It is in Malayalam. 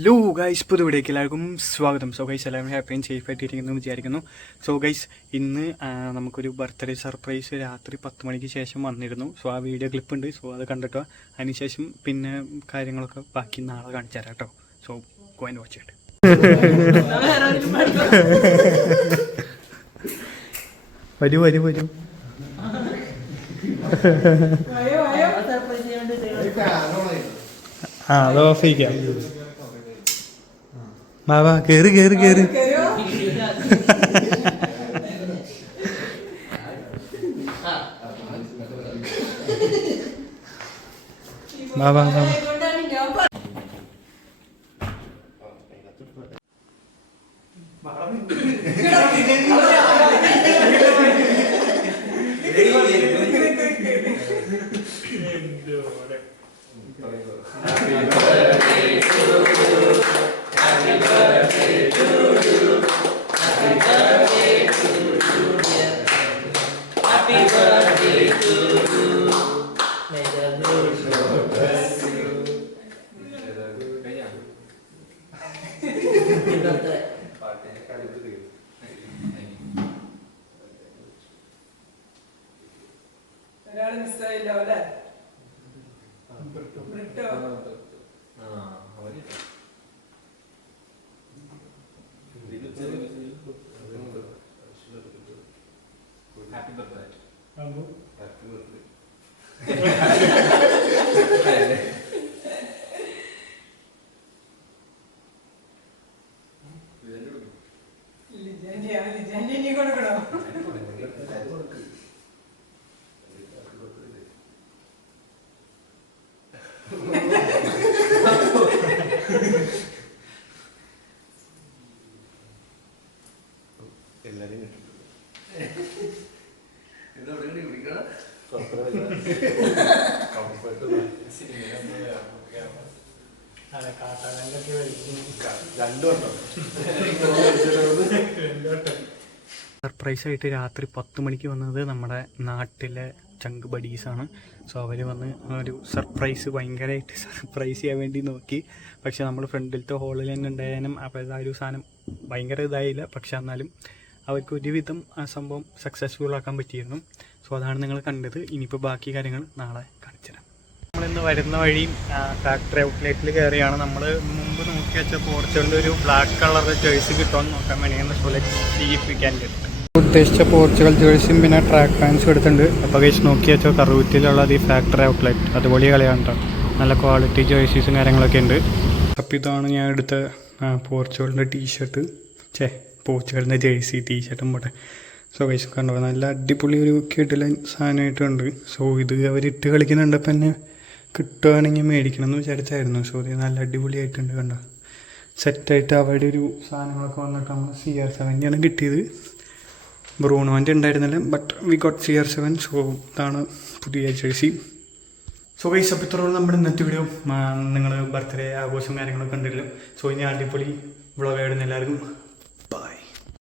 ഹലോ ഗൈസ്, പുതുവിടേക്ക് എല്ലാവർക്കും സ്വാഗതം. സോ ഗൈസ്, എല്ലാവരും ഹാപ്പി ആൻഡ് സേഫ് ആയിട്ടിരിക്കുന്നു വിചാരിക്കുന്നു. സോ ഗൈസ്, ഇന്ന് നമുക്കൊരു ബർത്ത്ഡേ സർപ്രൈസ് രാത്രി 10 മണിക്ക് ശേഷം വന്നിരുന്നു. സോ ആ വീഡിയോ ക്ലിപ്പ് ഉണ്ട്. സോ അത് കണ്ടിട്ടോ. അതിനുശേഷം പിന്നെ കാര്യങ്ങളൊക്കെ ബാക്കി നാളെ കാണിച്ചു തരാം കേട്ടോ. So go and watch it. വരൂ വരൂ വരൂ. അത് ഓഫ് ചെയ്യിക്കാം. വാ കേറ് കേറ് കേറ്. വാ വാ വാ. ഒരാള് മിസ്സായില്ലോ അല്ലേ? Happy birthday. ലിജാനി കൊടുക്കണോ? സർപ്രൈസ് ആയിട്ട് രാത്രി 10 മണിക്ക് വന്നത് നമ്മുടെ നാട്ടിലെ ചങ്ക് ബഡീസാണ്. സോ അവർ വന്ന് ഒരു സർപ്രൈസ് ഭയങ്കരമായിട്ട് സർപ്രൈസ് ചെയ്യാൻ വേണ്ടി നോക്കി. പക്ഷെ നമ്മൾ ഫ്രണ്ടിലത്തെ ഹോളിൽ തന്നെ ഉണ്ടായാലും അപ്പോൾ ആ ഒരു സാധനം ഭയങ്കര ഇതായില്ല. പക്ഷെ എന്നാലും അവർക്ക് ഒരുവിധം ആ സംഭവം സക്സസ്ഫുൾ ആക്കാൻ പറ്റിയിരുന്നു. സോ അതാണ് നിങ്ങൾ കണ്ടത്. ഇനിയിപ്പോൾ ബാക്കി കാര്യങ്ങൾ നാളെ കാണിച്ചു തരാം. നമ്മളിന്ന് വരുന്ന വഴി ഫാക്ടറി ഔട്ട്ലെറ്റിൽ കയറിയാണ്. നമ്മൾ മുമ്പ് നോക്കി വെച്ച പോർച്ചുഗലിൻ്റെ ഒരു ബ്ലാക്ക് കളർ ജേഴ്സി കിട്ടുമെന്ന് നോക്കാൻ വേണ്ടിയാണ്. So let's see if we can get. ഉദ്ദേശിച്ച പോർച്ചുഗൽ ജേഴ്സിയും പിന്നെ ട്രാക്ക് പാൻസും എടുത്തിട്ടുണ്ട്. അപ്പോൾ ഗൈസ് നോക്കി വെച്ചാൽ കറുവത്തിലുള്ളത് ഈ ഫാക്ടറി ഔട്ട്ലെറ്റ് അതുപോലെ കളിയാണ് കേട്ടോ. നല്ല ക്വാളിറ്റി ജേഴ്സീസും കാര്യങ്ങളൊക്കെ ഉണ്ട്. അപ്പോൾ ഇതാണ് ഞാൻ എടുത്ത പോർച്ചുഗലിൻ്റെ ടീഷർട്ട്, പോർച്ചുഗലിൻ്റെ ജേഴ്സി ടീഷർട്ടും പോട്ടെ. സോ ഗൈസ് കണ്ടോ, നല്ല അടിപൊളി ഒരു കിടിലൻ സാധനമായിട്ടുണ്ട്. സോ ഇത് അവരിട്ട് കളിക്കുന്നുണ്ടപ്പോൾ തന്നെ കിട്ടുകയാണെങ്കിൽ മേടിക്കണം എന്ന് വിചാരിച്ചായിരുന്നു. സോ ഇത് നല്ല അടിപൊളിയായിട്ടുണ്ട് കണ്ടോ. സെറ്റായിട്ട് അവിടെ ഒരു സാധനങ്ങളൊക്കെ വന്നിട്ട് നമ്മൾ CR7 കിട്ടിയത്. ബ്രൂണോൻ്റെ ഉണ്ടായിരുന്നില്ല, but we got CR7. So ഇതാണ് പുതിയ ജേഴ്സി. സോ ഗൈസ്, അപ്പോൾ ഇത്രയുള്ള നമ്മുടെ ഇന്നത്തെ വീഡിയോ. നിങ്ങൾ ബർത്ത്ഡേ ആഘോഷം കാര്യങ്ങളൊക്കെ ഉണ്ടല്ലോ. സോ ഇനി അടിപൊളി വ്ളോഗ് ആയിരുന്നു. എല്ലാവർക്കും